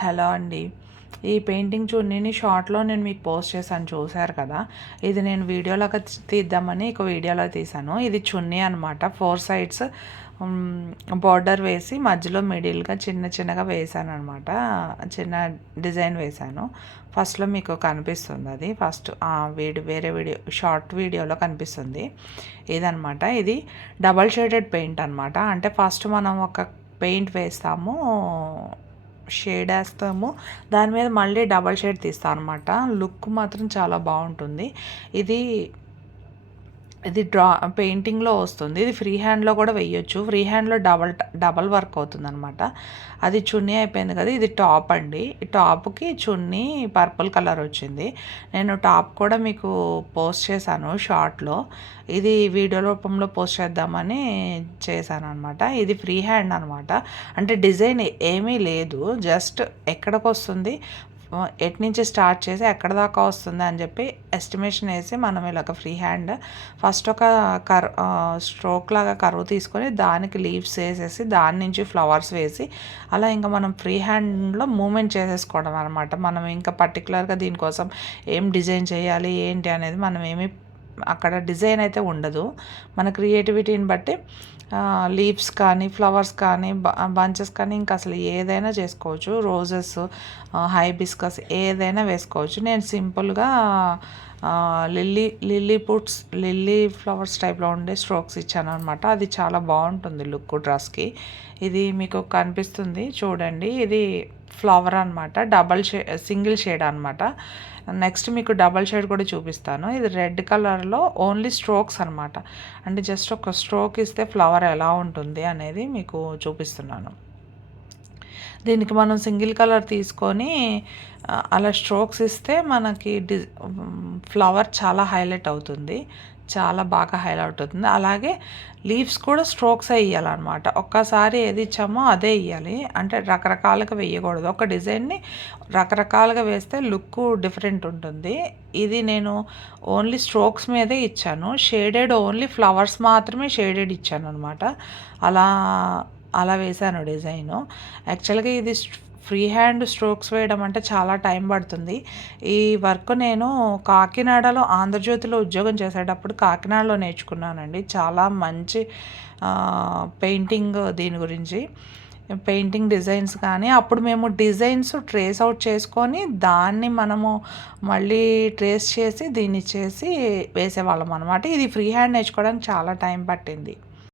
Hello అండి. ఈ painting చున్నీని షార్ట్‌లో నేను మీకు పోస్ట్ చేశాను చూసారు కదా! ఇది నేను వీడియోలాగా తీద్దామని ఒక వీడియోలో తీశాను. ఇది చున్నీ అనమాట. 4 సైడ్స్ బోర్డర్ వేసి మధ్యలో మిడిల్‌గా చిన్నగా వేశాననమాట. చిన్న డిజైన్ వేశాను. ఫస్ట్‌లో మీకు కనిపిస్తుంది అది. ఫస్ట్ వేరే వీడియో షార్ట్ వీడియోలో కనిపిస్తుంది. ఇదనమాట. ఇది డబల్ షేడెడ్ పెయింట్ అనమాట. అంటే ఫస్ట్ మనం ఒక పెయింట్ వేస్తాము, షేడ్ వేస్తాము, దాని మీద మళ్ళీ డబల్ షేడ్ తీస్తాం అనమాట. లుక్ మాత్రం చాలా బాగుంటుంది. ఇది ఇది పెయింటింగ్లో వస్తుంది. ఇది ఫ్రీ హ్యాండ్లో కూడా వేయొచ్చు. ఫ్రీ హ్యాండ్లో డబల్ వర్క్ అవుతుందనమాట. అది చున్నీ అయిపోయింది కదా, ఇది టాప్ అండి. ఈ టాప్కి చున్నీ పర్పుల్ కలర్ వచ్చింది. నేను టాప్ కూడా మీకు పోస్ట్ చేశాను షార్ట్లో. ఇది వీడియో రూపంలో పోస్ట్ చేద్దామని చేశాను అనమాట. ఇది ఫ్రీ హ్యాండ్ అనమాట. అంటే డిజైన్ ఏమీ లేదు, జస్ట్ ఎక్కడికి వస్తుంది, ఎటు నుంచి స్టార్ట్ చేసి ఎక్కడ దాకా వస్తుంది అని చెప్పి ఎస్టిమేషన్ వేసి మనం ఇలాగ ఫ్రీ హ్యాండ్ ఫస్ట్ ఒక స్ట్రోక్ లాగా కర్వ్ తీసుకొని దానికి లీవ్స్ వేసేసి దాని నుంచి ఫ్లవర్స్ వేసి అలా ఇంకా మనం ఫ్రీ హ్యాండ్లో మూమెంట్ చేసేసుకోవడం అనమాట. మనం ఇంకా పర్టికులర్గా దీనికోసం ఏం డిజైన్ చేయాలి ఏంటి అనేది మనం ఏమి అక్కడ డిజైన్ అయితే ఉండదు. మన క్రియేటివిటీని బట్టి లీవ్స్ కానీ ఫ్లవర్స్ కానీ బంచెస్ కానీ ఇంకా అసలు ఏదైనా చేసుకోవచ్చు. రోజెస్, హైబిస్కస్ ఏదైనా వేసుకోవచ్చు. నేను సింపుల్గా లిల్లీ ఫ్లవర్స్ టైప్లో ఉండే స్ట్రోక్స్ ఇచ్చాను అనమాట. అది చాలా బాగుంటుంది లుక్ డ్రెస్కి. ఇది మీకు కనిపిస్తుంది చూడండి. ఇది ఫ్లవర్ అనమాట. సింగిల్ షేడ్ అనమాట. నెక్స్ట్ మీకు డబల్ షేడ్ కూడా చూపిస్తాను. ఇది రెడ్ కలర్లో ఓన్లీ స్ట్రోక్స్ అనమాట. అంటే జస్ట్ ఒక స్ట్రోక్ ఇస్తే ఫ్లవర్ ఎలా ఉంటుంది అనేది మీకు చూపిస్తున్నాను. దీనికి మనం సింగిల్ కలర్ తీసుకొని అలా స్ట్రోక్స్ ఇస్తే మనకి ఫ్లవర్ చాలా హైలైట్ అవుతుంది, చాలా బాగా హైలైట్ అవుతుంది. అలాగే లీవ్స్ కూడా స్ట్రోక్స్ వేయాలన్నమాట. ఒక్కసారి ఏది ఇచ్చామో అదే వేయాలి. అంటే రకరకాలుగా వేయకూడదు. ఒక డిజైన్ని రకరకాలుగా వేస్తే లుక్ డిఫరెంట్ ఉంటుంది. ఇది నేను ఓన్లీ స్ట్రోక్స్ మీదే ఇచ్చాను. షేడెడ్ ఓన్లీ ఫ్లవర్స్ మాత్రమే షేడెడ్ ఇచ్చాను అనమాట. అలా వేశాను డిజైను. యాక్చువల్గా ఇది ఫ్రీ హ్యాండ్ స్ట్రోక్స్ వేయడం అంటే చాలా టైం పడుతుంది. ఈ వర్క్ నేను కాకినాడలో ఆంధ్రజ్యోతిలో ఉద్యోగం చేసేటప్పుడు కాకినాడలో నేర్చుకున్నానండి. చాలా మంచి పెయింటింగ్, దీని గురించి పెయింటింగ్ డిజైన్స్ కానీ అప్పుడు మేము డిజైన్స్ ట్రేస్ అవుట్ చేసుకొని దాన్ని మనము మళ్ళీ ట్రేస్ చేసి దీన్ని చేసి వేసేవాళ్ళం అనమాట. ఇది ఫ్రీ హ్యాండ్ నేర్చుకోవడానికి చాలా టైం పట్టింది.